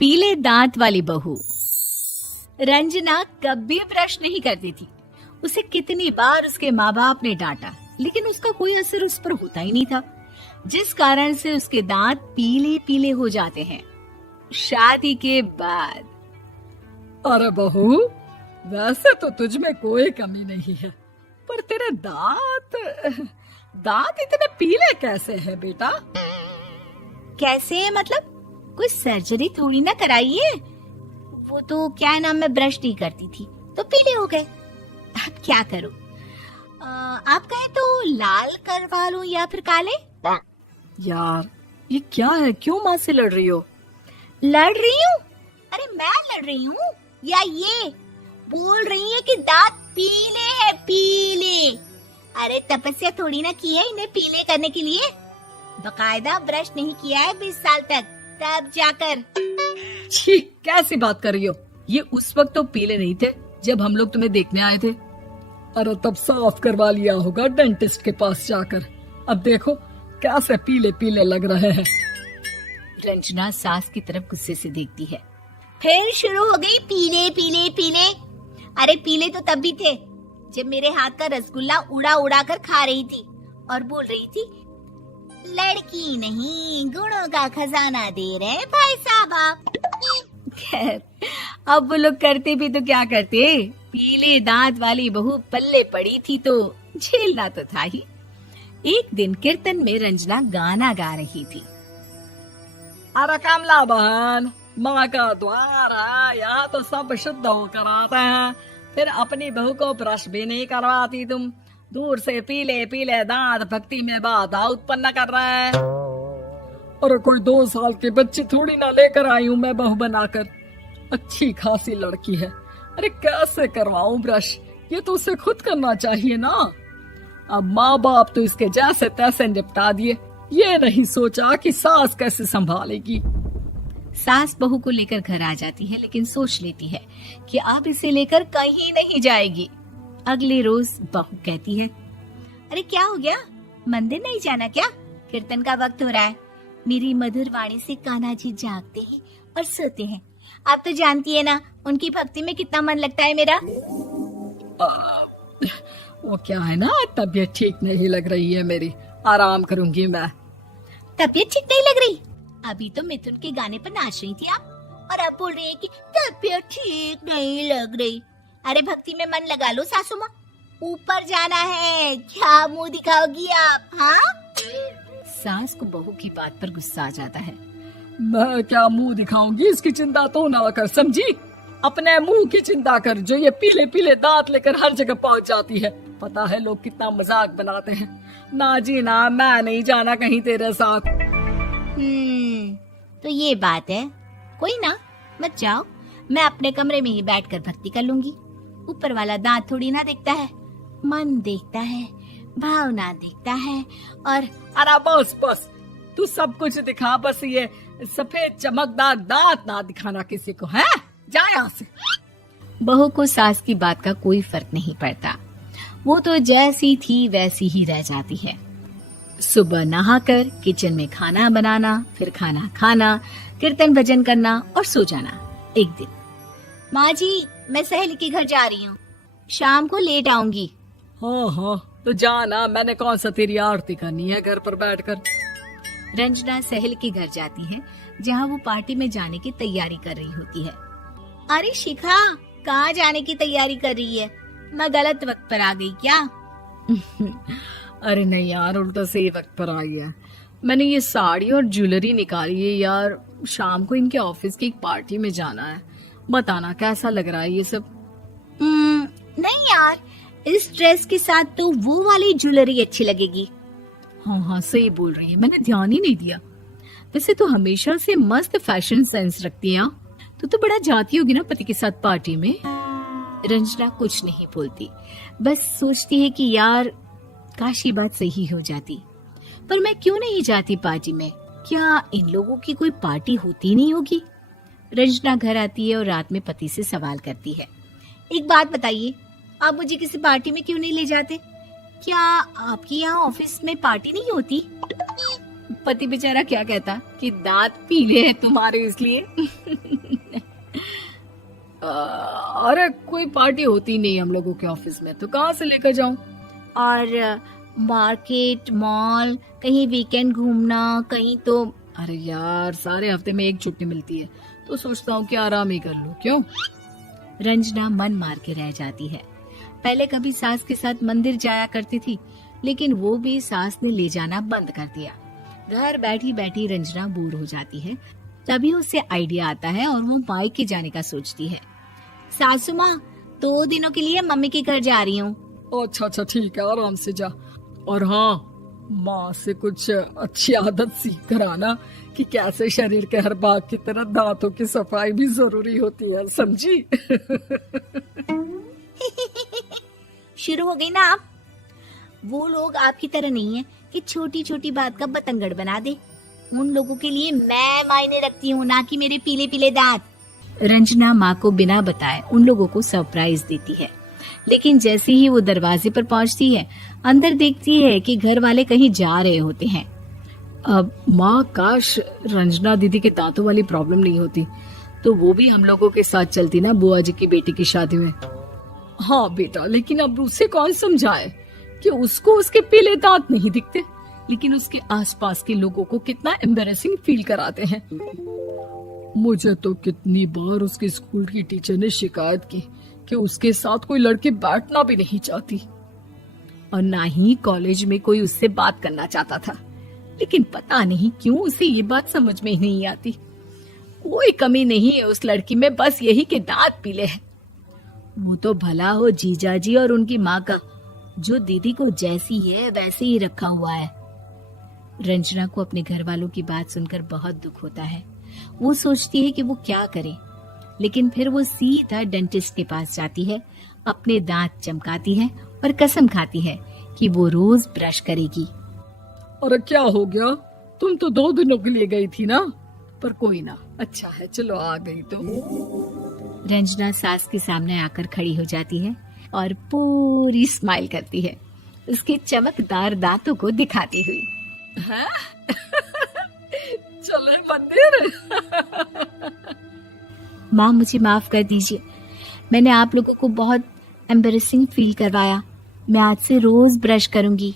पीले दांत वाली बहू। रंजना कभी ब्रश नहीं करती थी। उसे कितनी बार उसके माँ बाप ने डांटा, लेकिन उसका कोई असर उस पर होता ही नहीं था, जिस कारण से उसके दांत पीले पीले हो जाते हैं। शादी के बाद। अरे बहू, वैसे तो तुझ में कोई कमी नहीं है, पर तेरे दांत इतने पीले कैसे हैं बेटा? कैसे मतलब? कोई सर्जरी थोड़ी ना कराई है। वो तो क्या नाम, मैं ब्रश नहीं करती थी तो पीले हो गए। अब क्या करूं? आप कहें तो लाल करवा लूं या फिर काले? यार ये क्या है, क्यों माँ से लड़ रही हो? लड़ रही हूँ? अरे मैं लड़ रही हूँ या ये बोल रही है कि दांत पीले हैं, पीले। अरे तपस्या थोड़ी ना की है इन्हें पीले करने के लिए। बकायदा ब्रश नहीं किया है 20 साल तक, तब जाकर। छी, कैसी बात कर रही हो? ये उस वक्त तो पीले नहीं थे जब हम लोग तुम्हें देखने आए थे। अरे तब साफ करवा लिया होगा डेंटिस्ट के पास जाकर। अब देखो कैसे पीले पीले लग रहे हैं। रंजना सास की तरफ गुस्से से देखती है। फिर शुरू हो गई पीले पीले पीले। अरे पीले तो तब भी थे जब मेरे हाथ का रसगुल्ला उड़ा उड़ा कर खा रही थी और बोल रही थी, लड़की नहीं गुणों का खजाना दे रहे भाई साहब आप। खैर, अब वो लोग करते भी तो क्या करते, पीले दांत वाली बहू पल्ले पड़ी थी तो झेलना तो था ही। एक दिन कीर्तन में रंजना गाना गा रही थी। अरे कमला बहन, माँ का द्वार है, यहाँ तो सब शुद्ध होकर आते हैं, फिर अपनी बहू को ब्रश भी नहीं करवाती तुम। दूर से पीले पीले दांत भक्ति में बाधा उत्पन्न कर रहे हैं। अरे कोई 2 साल के बच्चे थोड़ी ना लेकर आई हूँ मैं बहू बनाकर। अच्छी खासी लड़की है, अरे कैसे करवाऊं ब्रश? ये तो उसे खुद करना चाहिए ना। अब माँ बाप तो इसके जैसे तैसे निपटा दिए, ये नहीं सोचा कि सास कैसे संभालेगी। सास बहू को लेकर घर आ जाती है, लेकिन सोच लेती है कि अब इसे लेकर कहीं नहीं जाएगी। अगले रोज बहू कहती है, अरे क्या हो गया, मंदिर नहीं जाना क्या? कीर्तन का वक्त हो रहा है। मेरी मधुर वाणी से कान्हा जी जागते हैं और सोते हैं। आप तो जानती है ना उनकी भक्ति में कितना मन लगता है मेरा। वो क्या है ना, तबीयत ठीक नहीं लग रही है मेरी, आराम करूंगी मैं। तबीयत ठीक नहीं लग रही? अभी तो मिथुन के गाने पर नाच रही थी आप, और अब बोल रही है कि तबीयत ठीक नहीं लग रही। अरे भक्ति में मन लगा लो सासू माँ, ऊपर जाना है, क्या मुंह दिखाओगी आप? हाँ? सास को बहू की बात पर गुस्सा आ जाता है। मैं क्या मुंह दिखाऊंगी, इसकी चिंता तो ना कर, समझी? अपने मुंह की चिंता कर, जो ये पीले पीले दांत लेकर हर जगह पहुंच जाती है। पता है लोग कितना मजाक बनाते हैं। ना जी ना, मैं नहीं जाना कहीं तेरे साथ। तो ये बात है। कोई ना, मत जाओ, मैं अपने कमरे में ही बैठकर भक्ति कर लूंगी। ऊपर वाला दांत थोड़ी ना देखता है, मन देखता है, भावना देखता है। और अरे बस बस, तू सब कुछ दिखा, बस ये सफेद चमकदार दांत ना दिखाना किसी को, है? जा यहाँ से। बहू को सास की बात का कोई फर्क नहीं पड़ता, वो तो जैसी थी वैसी ही रह जाती है। सुबह नहाकर किचन में खाना बनाना, फिर खाना खाना, कीर्तन भजन करना और सो जाना। एक दिन, माँ जी मैं सहेली के घर जा रही हूँ, शाम को लेट आऊंगी। हाँ हाँ तो जाना, मैंने कौन सा तेरी आरती करनी है घर पर बैठकर। रंजना सहेली के घर जाती है, जहाँ वो पार्टी में जाने की तैयारी कर रही होती है। अरे शिखा, कहाँ जाने की तैयारी कर रही है? मैं गलत वक्त पर आ गई क्या? अरे नहीं यार, उल्टा सही वक्त पर आ गया। मैंने ये साड़ी और ज्वेलरी निकाली है यार, शाम को इनके ऑफिस की एक पार्टी में जाना है। बताना कैसा लग रहा है ये सब? नहीं यार, इस ड्रेस के साथ तो वो वाली ज्वेलरी अच्छी लगेगी। हाँ हाँ सही बोल रही है, मैंने ध्यान ही नहीं दिया। वैसे तो हमेशा से मस्त फैशन सेंस रखती है। तो बड़ा जाती होगी ना पति के साथ पार्टी में। रंजना कुछ नहीं बोलती, बस सोचती है कि यार काश ये बात सही हो जाती, पर मैं क्यों नहीं जाती पार्टी में? क्या इन लोगों की कोई पार्टी होती नहीं होगी? रंजना घर आती है और रात में पति से सवाल करती है, एक बात बताइए, आप मुझे किसी पार्टी में क्यों नहीं ले जाते? क्या आपके यहाँ ऑफिस में पार्टी नहीं होती? पति बेचारा क्या कहता कि दांत पीले हैं तुम्हारे इसलिए। अरे कोई पार्टी होती नहीं हम लोगों के ऑफिस में, तो कहाँ से लेकर जाऊं? और मार्केट, मॉल, कहीं वीकेंड घूमना, कहीं तो। अरे यार सारे हफ्ते में एक छुट्टी मिलती है, तो सोचता हूँ कि आराम ही कर लूं। क्यों? रंजना मन मार के रह जाती है। पहले कभी सास के साथ मंदिर जाया करती थी, लेकिन वो भी सास ने ले जाना बंद कर दिया। घर बैठी बैठी रंजना बोर हो जाती है। तभी उसे आइडिया आता है और वो मायके जाने का सोचती है। सासू माँ, 2 दिनों के लिए मम्मी के घर जा रही हूँ। अच्छा ठीक है, आराम से जा। और हाँ, माँ से कुछ अच्छी आदत सीख कर आना कि कैसे शरीर के हर भाग की तरह दांतों की सफाई भी जरूरी होती है, समझी? शुरू हो गई ना आप। वो लोग आपकी तरह नहीं है कि छोटी छोटी बात का बतंगड़ बना दे। उन लोगों के लिए मैं मायने रखती हूँ, ना कि मेरे पीले पीले दांत। रंजना माँ को बिना बताए उन लोगों को सरप्राइज देती है, लेकिन जैसे ही वो दरवाजे पर पहुंचती है, अंदर देखती है कि घर वाले कहीं जा रहे होते हैं। अब माँ, काश रंजना दीदी के दांतों वाली प्रॉब्लम नहीं होती, तो वो भी हम लोगों के साथ चलती ना बुआ जी की बेटी की शादी में। हाँ बेटा, लेकिन अब उसे कौन समझाए कि उसको उसके पीले दांत नहीं दिखते, लेकिन उसके आसपास के लोगों को कितना एम्बैरेसिंग फील कराते हैं। मुझे तो कितनी बार उसके स्कूल की टीचर ने शिकायत की कि उसके साथ कोई लड़की बैठना भी नहीं चाहती, और ना ही कॉलेज में कोई उससे बात करना चाहता था। लेकिन पता नहीं क्यों उसे ये बात समझ में ही नहीं आती। कोई कमी नहीं है उस लड़की में, बस यही कि दांत पीले हैं। वो तो भला हो जीजा जी और उनकी माँ का, जो दीदी को जैसी है वैसे ही रखा हुआ है। रंजना को अपने घर वालों की बात सुनकर बहुत दुख होता है। वो सोचती है कि वो क्या करे, लेकिन फिर वो सीधा डेंटिस्ट के पास जाती है, अपने दांत चमकाती है और कसम खाती है कि वो रोज ब्रश करेगी। अरे क्या हो गया? तुम तो 2 दिनों के लिए गई थी ना, पर कोई ना, अच्छा है, चलो आ गई तो। रंजना सास के सामने आकर खड़ी हो जाती है और पूरी स्माइल करती है, उसके चमकदार दांतों को दिखाती हुई। हैं? चले मंदिर? माँ, मुझे माफ कर दीजिए, मैंने आप लोगों को बहुत एम्बैरेसिंग फील करवाया। मैं आज से रोज ब्रश करूंगी।